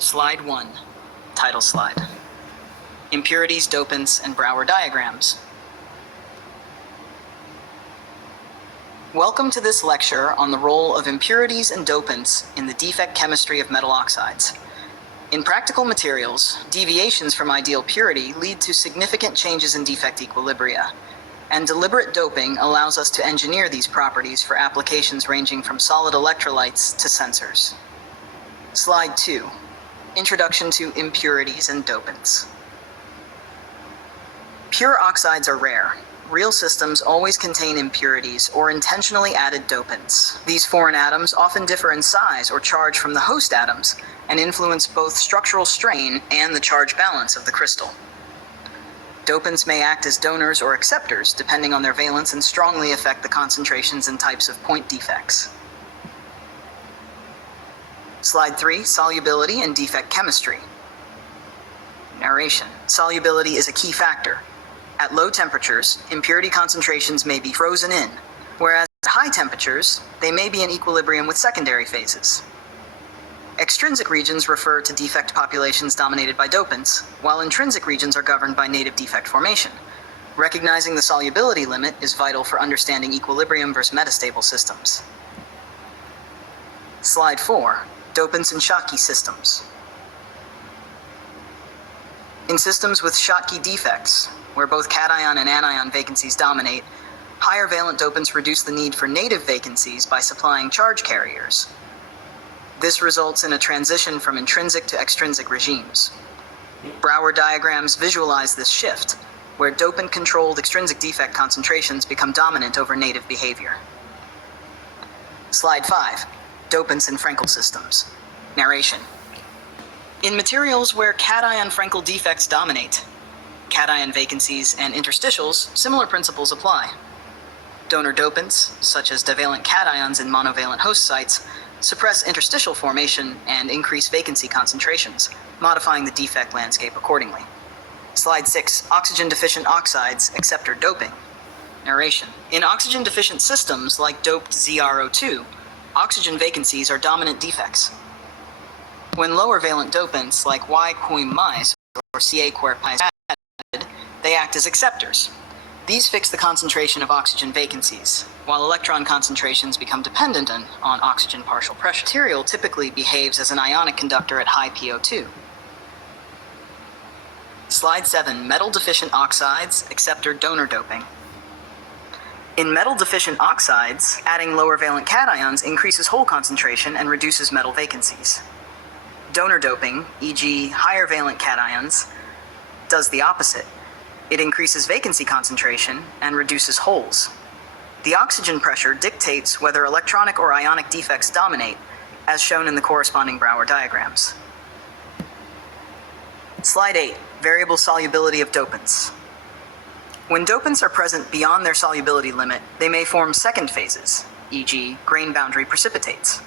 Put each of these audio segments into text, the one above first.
Slide 1, title slide. Impurities, dopants, and Brouwer diagrams. Welcome to this lecture on the role of impurities and dopants in the defect chemistry of metal oxides. In practical materials, deviations from ideal purity lead to significant changes in defect equilibria, and deliberate doping allows us to engineer these properties for applications ranging from solid electrolytes to sensors. Slide 2, Introduction to Impurities and Dopants. Pure oxides are rare. Real systems always contain impurities or intentionally added dopants. These foreign atoms often differ in size or charge from the host atoms and influence both structural strain and the charge balance of the crystal. Dopants may act as donors or acceptors depending on their valence and strongly affect the concentrations and types of point defects. Slide 3, Solubility and Defect Chemistry. Narration. Solubility is a key factor. At low temperatures, impurity concentrations may be frozen in, whereas at high temperatures, they may be in equilibrium with secondary phases. Extrinsic regions refer to defect populations dominated by dopants, while intrinsic regions are governed by native defect formation. Recognizing the solubility limit is vital for understanding equilibrium versus metastable systems. Slide 4, Dopants in Schottky systems. In systems with Schottky defects, where both cation and anion vacancies dominate, higher valent dopants reduce the need for native vacancies by supplying charge carriers. This results in a transition from intrinsic to extrinsic regimes. Brouwer diagrams visualize this shift, where dopant-controlled extrinsic defect concentrations become dominant over native behavior. Slide 5, Dopants in Frankel systems. Narration. In materials where cation-Frankel defects dominate, cation vacancies and interstitials, similar principles apply. Donor dopants, such as divalent cations in monovalent host sites, suppress interstitial formation and increase vacancy concentrations, modifying the defect landscape accordingly. Slide 6, Oxygen-deficient oxides, acceptor doping. Narration. In oxygen-deficient systems like doped ZrO2, oxygen vacancies are dominant defects. When lower valent dopants like Y-quim-mice or Ca-querpice added, they act as acceptors. These fix the concentration of oxygen vacancies, while electron concentrations become dependent on oxygen partial pressure. Material typically behaves as an ionic conductor at high PO2. Slide 7, Metal-deficient oxides, acceptor-donor doping. In metal-deficient oxides, adding lower valent cations increases hole concentration and reduces metal vacancies. Donor doping, e.g. higher valent cations, does the opposite. It increases vacancy concentration and reduces holes. The oxygen pressure dictates whether electronic or ionic defects dominate, as shown in the corresponding Brouwer diagrams. Slide 8, Variable solubility of dopants. When dopants are present beyond their solubility limit, they may form second phases, e.g. grain boundary precipitates.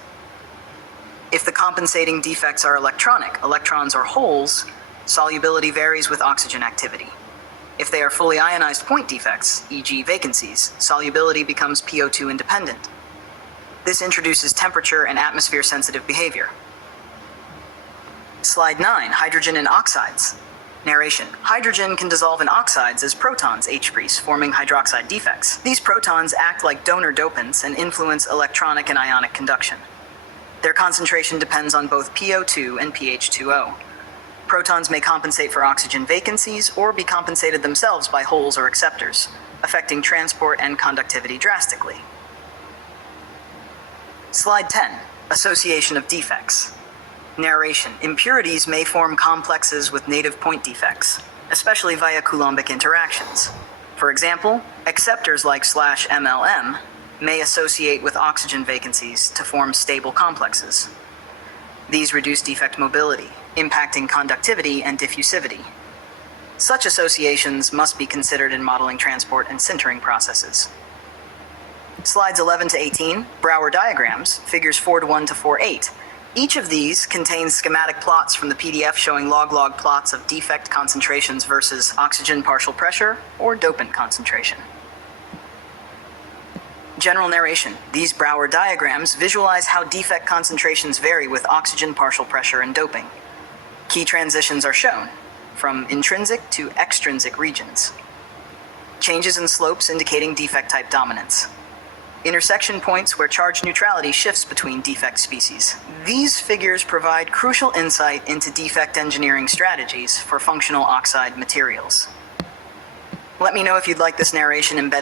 If the compensating defects are electronic, electrons or holes, solubility varies with oxygen activity. If they are fully ionized point defects, e.g. vacancies, solubility becomes PO2 independent. This introduces temperature and atmosphere-sensitive behavior. Slide 9, Hydrogen in oxides. Narration. Hydrogen can dissolve in oxides as protons H-prease, forming hydroxide defects. These protons act like donor dopants and influence electronic and ionic conduction. Their concentration depends on both PO2 and pH2O. Protons may compensate for oxygen vacancies or be compensated themselves by holes or acceptors, affecting transport and conductivity drastically. Slide 10, Association of defects. Narration. Impurities may form complexes with native point defects, especially via Coulombic interactions. For example, acceptors like /MLM may associate with oxygen vacancies to form stable complexes. These reduce defect mobility, impacting conductivity and diffusivity. Such associations must be considered in modeling transport and sintering processes. Slides 11 to 18, Brouwer diagrams, figures 4:1 to 4:8. Each of these contains schematic plots from the PDF showing log-log plots of defect concentrations versus oxygen partial pressure or dopant concentration. General narration. These Brouwer diagrams visualize how defect concentrations vary with oxygen partial pressure and doping. Key transitions are shown, from intrinsic to extrinsic regions. Changes in slopes indicating defect type dominance. Intersection points where charge neutrality shifts between defect species. These figures provide crucial insight into defect engineering strategies for functional oxide materials. Let me know if you'd like this narration embedded